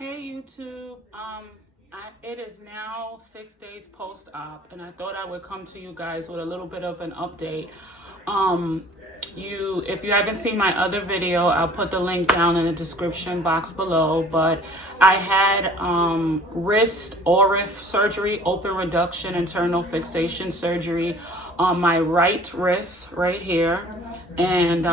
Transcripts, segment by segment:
Hey YouTube, it is now 6 days post-op, and I thought I would come to you guys with a little bit of an update. If you haven't seen my other video, I'll put the link down in the description box below. But I had wrist ORIF surgery, open reduction internal fixation surgery on my right wrist right here, and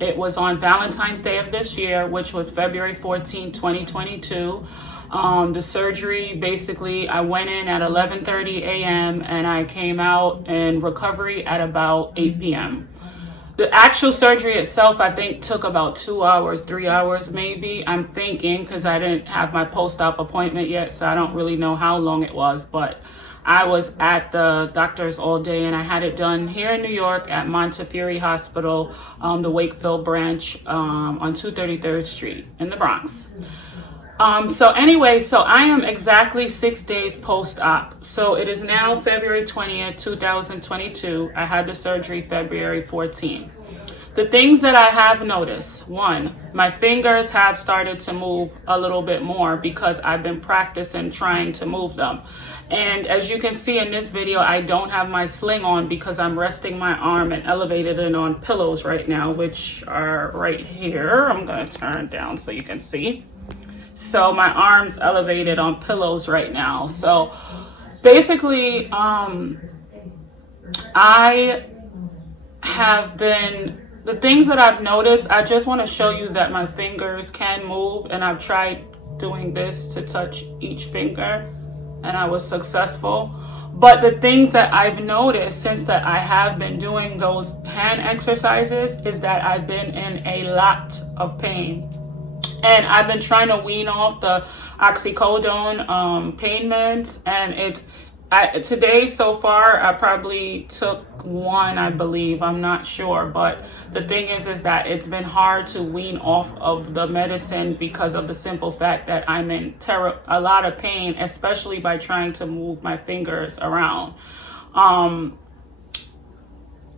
it was on Valentine's Day of this year, which was February 14, 2022. The surgery, basically, I went in at 11:30 a.m. and I came out in recovery at about 8 p.m. The actual surgery itself, I think, took about 2 hours, 3 hours maybe. I'm thinking, because I didn't have my post-op appointment yet, so I don't really know how long it was. But I was at the doctor's all day, and I had it done here in New York at Montefiore Hospital, the Wakefield branch, on 233rd Street in the Bronx. So I am exactly 6 days post-op. So it is now February 20th, 2022. I had the surgery February 14th. The things that I have noticed: one, my fingers have started to move a little bit more because I've been practicing trying to move them. And as you can see in this video, I don't have my sling on because I'm resting my arm and elevated it on pillows right now, which are right here. I'm going to turn down so you can see. So my arm's elevated on pillows right now. So basically, the things that I've noticed, I just want to show you that my fingers can move, and I've tried doing this to touch each finger, and I was successful. But the things that I've noticed since that I have been doing those hand exercises is that I've been in a lot of pain. And I've been trying to wean off the oxycodone pain meds, and today so far I probably took one, I believe. I'm not sure, but the thing is that it's been hard to wean off of the medicine because of the simple fact that I'm in a lot of pain, especially by trying to move my fingers around.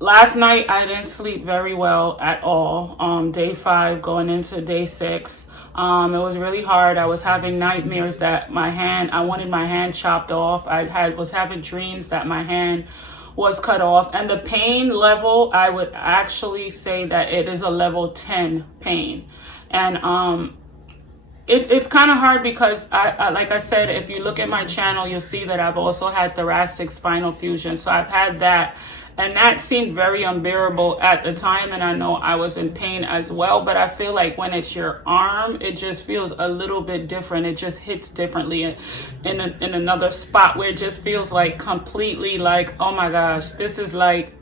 Last night I didn't sleep very well at all. Day 5 going into day 6. It was really hard. I was having nightmares that I wanted my hand chopped off. Was having dreams that my hand was cut off. And the pain level, I would actually say that it is a level 10 pain. And it's kind of hard because like I said, if you look at my channel, you'll see that I've also had thoracic spinal fusion. So I've had that. And that seemed very unbearable at the time, and I know I was in pain as well. But I feel like when it's your arm, it just feels a little bit different. It just hits differently in another spot where it just feels like completely like, oh my gosh, this is like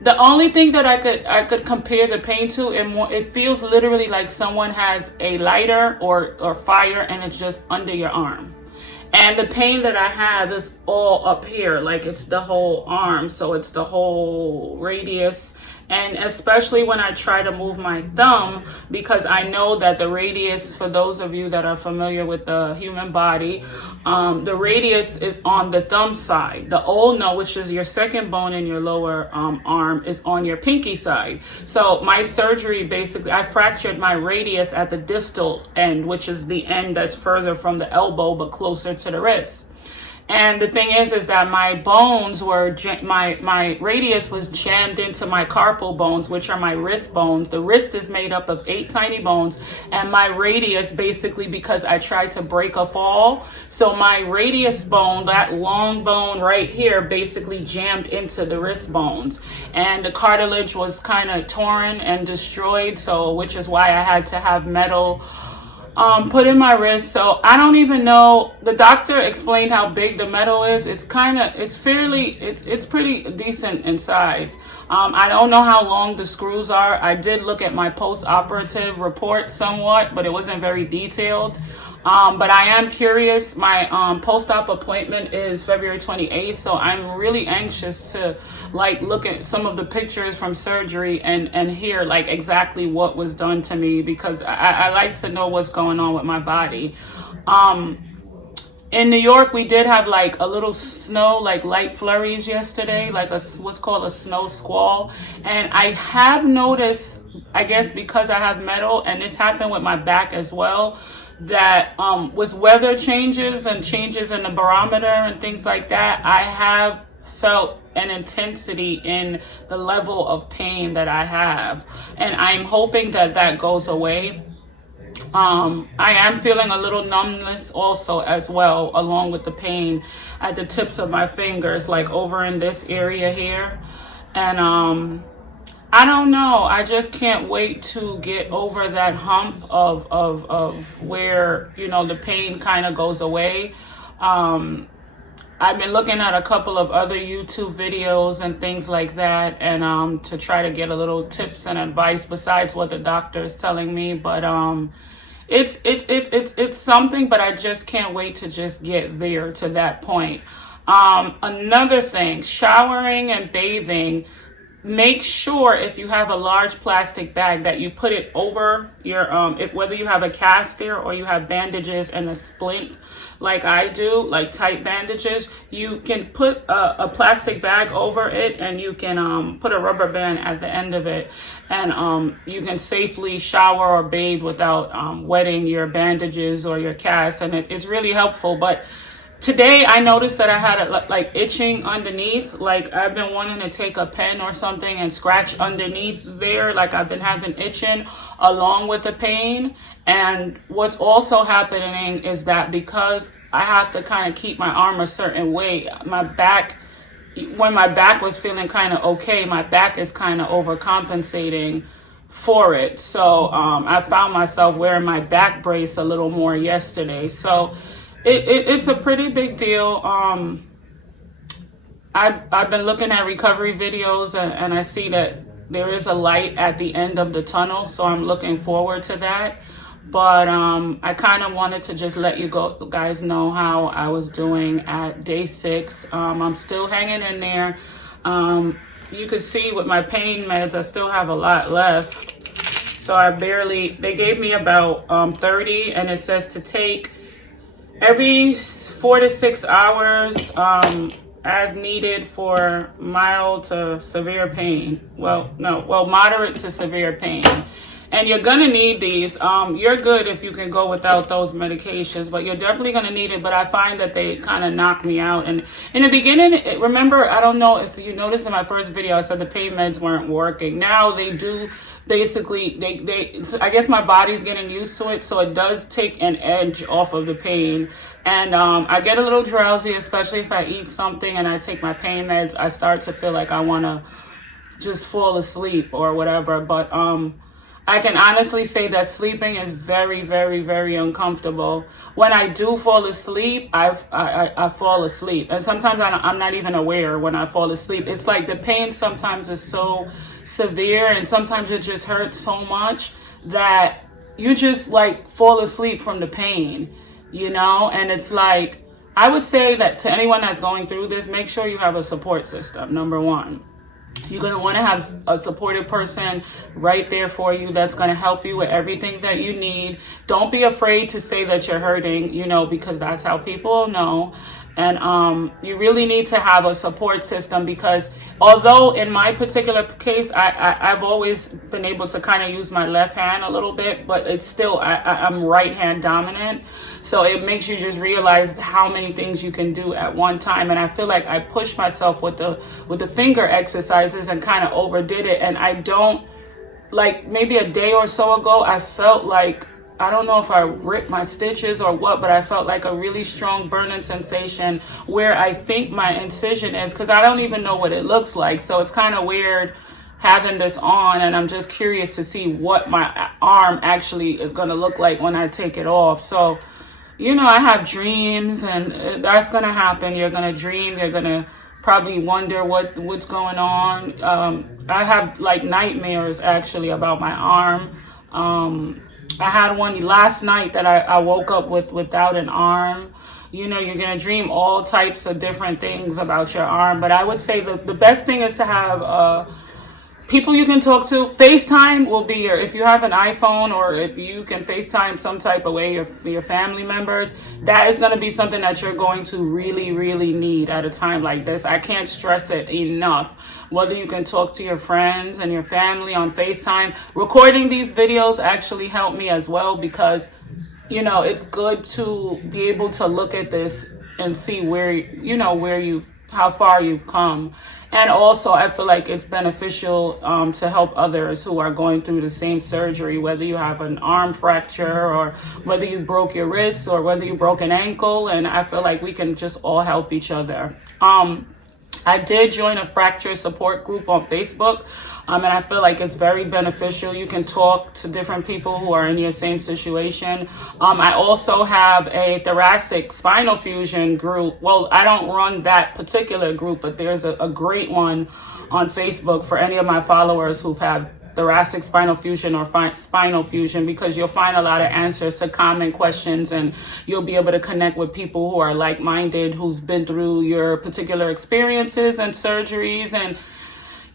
the only thing that I could compare the pain to. It feels literally like someone has a lighter or fire, and it's just under your arm. And the pain that I have is all up here, like it's the whole arm, so it's the whole radius. And especially when I try to move my thumb, because I know that the radius, for those of you that are familiar with the human body, the radius is on the thumb side. The ulna, which is your second bone in your lower arm, is on your pinky side. So my surgery, basically, I fractured my radius at the distal end, which is the end that's further from the elbow but closer to the wrist. And the thing is that my bones were, my radius was jammed into my carpal bones, which are my wrist bones. The wrist is made up of 8 tiny bones, and my radius, basically, because I tried to break a fall, so my radius bone, that long bone right here, basically jammed into the wrist bones. And the cartilage was kind of torn and destroyed, so which is why I had to have metal put in my wrist. So I don't even know. The doctor explained how big the metal is. It's pretty decent in size. I don't know how long the screws are. I did look at my post-operative report somewhat, but it wasn't very detailed. But I am curious. My post-op appointment is February 28th, so I'm really anxious to look at some of the pictures from surgery and hear exactly what was done to me, because I like to know what's going on with my body. In New York, we did have a little snow, light flurries yesterday, what's called a snow squall. And I have noticed, I guess because I have metal, and this happened with my back as well, that with weather changes and changes in the barometer and things like that, I have felt an intensity in the level of pain that I have, and I'm hoping that that goes away. I am feeling a little numbness also as well, along with the pain at the tips of my fingers, like over in this area here. And I don't know. I just can't wait to get over that hump of where, you know, the pain kind of goes away. I've been looking at a couple of other YouTube videos and things like that, and to try to get a little tips and advice besides what the doctor is telling me. But it's something, but I just can't wait to just get there to that point. Another thing, showering and bathing. Make sure if you have a large plastic bag that you put it over your, whether you have a cast there or you have bandages and a splint like I do, like tight bandages, you can put a plastic bag over it, and you can put a rubber band at the end of it, and you can safely shower or bathe without wetting your bandages or your cast, and it's really helpful. But today I noticed that I had like itching underneath, like I've been wanting to take a pen or something and scratch underneath there, like I've been having itching along with the pain. And what's also happening is that because I have to kind of keep my arm a certain way, my back, when my back was feeling kind of okay, my back is kind of overcompensating for it. So I found myself wearing my back brace a little more yesterday. So it's a pretty big deal. I've been looking at recovery videos, and I see that there is a light at the end of the tunnel, so I'm looking forward to that. But I kind of wanted to just let you guys know how I was doing at day 6. I'm still hanging in there. You can see with my pain meds, I still have a lot left. So they gave me about 30, and it says to take every 4 to 6 hours as needed for mild to severe pain. Moderate to severe pain. And you're gonna need these. You're good if you can go without those medications, but you're definitely gonna need it. But I find that they kind of knock me out. And in the beginning, remember, I don't know if you noticed in my first video, I said the pain meds weren't working. Now they do. Basically, I guess my body's getting used to it, so it does take an edge off of the pain. And I get a little drowsy, especially if I eat something and I take my pain meds. I start to feel like I want to just fall asleep or whatever. But I can honestly say that sleeping is very, very, very uncomfortable. When I do fall asleep, I fall asleep. And sometimes I'm not even aware when I fall asleep. It's like the pain sometimes is so severe, and sometimes it just hurts so much that you just like fall asleep from the pain, you know? And it's like, I would say that to anyone that's going through this, make sure you have a support system, number one. You're going to want to have a supportive person right there for you that's going to help you with everything that you need. Don't be afraid to say that you're hurting, you know, because that's how people know. And you really need to have a support system, because although in my particular case, I've always been able to kind of use my left hand a little bit, but it's still, I'm right hand dominant. So it makes you just realize how many things you can do at one time. And I feel like I pushed myself with the finger exercises and kind of overdid it. And I don't, like maybe a day or so ago, I felt like, I don't know if I ripped my stitches or what, but I felt like a really strong burning sensation where I think my incision is, because I don't even know what it looks like. So it's kind of weird having this on, and I'm just curious to see what my arm actually is going to look like when I take it off. So, you know, I have dreams, and that's going to happen. You're going to dream. You're going to probably wonder what's going on. I have like nightmares actually about my arm. I had one last night that I woke up without an arm. You know, you're going to dream all types of different things about your arm. But I would say the best thing is to have people you can talk to. FaceTime will be if you have an iPhone, or if you can FaceTime some type of way your family members, that is going to be something that you're going to really, really need at a time like this. I can't stress it enough. Whether you can talk to your friends and your family on FaceTime. Recording these videos actually helped me as well, because it's good to be able to look at this and see where, how far you've come. And also, I feel like it's beneficial to help others who are going through the same surgery, whether you have an arm fracture or whether you broke your wrist or whether you broke an ankle. And I feel like we can just all help each other. I did join a fracture support group on Facebook, and I feel like it's very beneficial. You can talk to different people who are in your same situation. I also have a thoracic spinal fusion group. Well, I don't run that particular group, but there's a great one on Facebook for any of my followers who've had thoracic spinal fusion or spinal fusion, because you'll find a lot of answers to common questions, and you'll be able to connect with people who are like-minded, who's been through your particular experiences and surgeries. And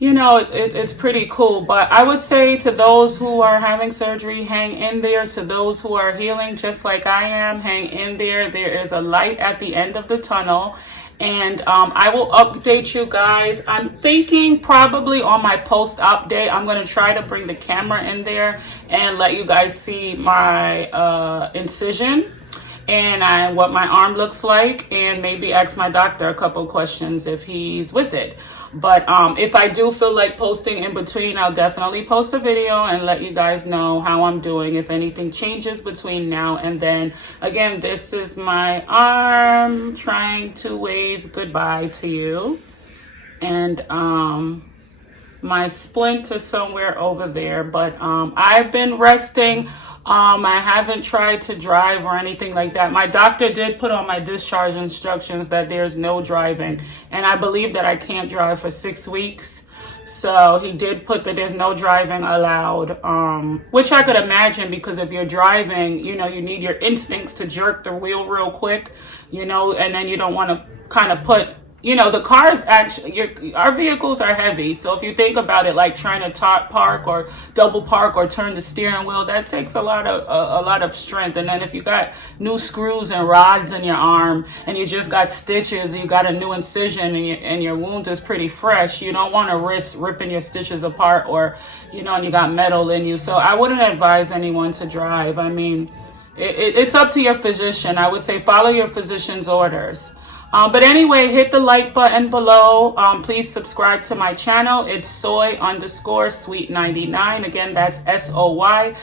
it's pretty cool. But I would say to those who are having surgery, hang in there. To those who are healing just like I am, hang in there. There is a light at the end of the tunnel. And I will update you guys. I'm thinking probably on my post-op day, I'm going to try to bring the camera in there and let you guys see my incision and what my arm looks like, and maybe ask my doctor a couple questions if he's with it. But if I do feel like posting in between, I'll definitely post a video and let you guys know how I'm doing, if anything changes between now and then. Again, this is my arm trying to wave goodbye to you. And my splint is somewhere over there. But I've been resting. I haven't tried to drive or anything like that. My doctor did put on my discharge instructions that there's no driving, and I believe that I can't drive for 6 weeks. So he did put that there's no driving allowed, which I could imagine, because if you're driving, you need your instincts to jerk the wheel real quick, and then you don't want to kind of put, the cars actually, our vehicles are heavy. So if you think about it, like trying to park or double park or turn the steering wheel, that takes a lot of strength. And then if you got new screws and rods in your arm, and you just got stitches, you got a new incision, and your wound is pretty fresh, you don't want to risk ripping your stitches apart, or, and you got metal in you. So I wouldn't advise anyone to drive. I mean, it's up to your physician. I would say follow your physician's orders. But anyway, hit the like button below. Please subscribe to my channel. It's soy_sweet99. Again, that's SOYSWEET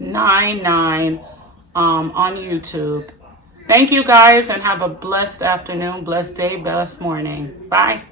99 on YouTube. Thank you guys, and have a blessed afternoon, blessed day, blessed morning. Bye.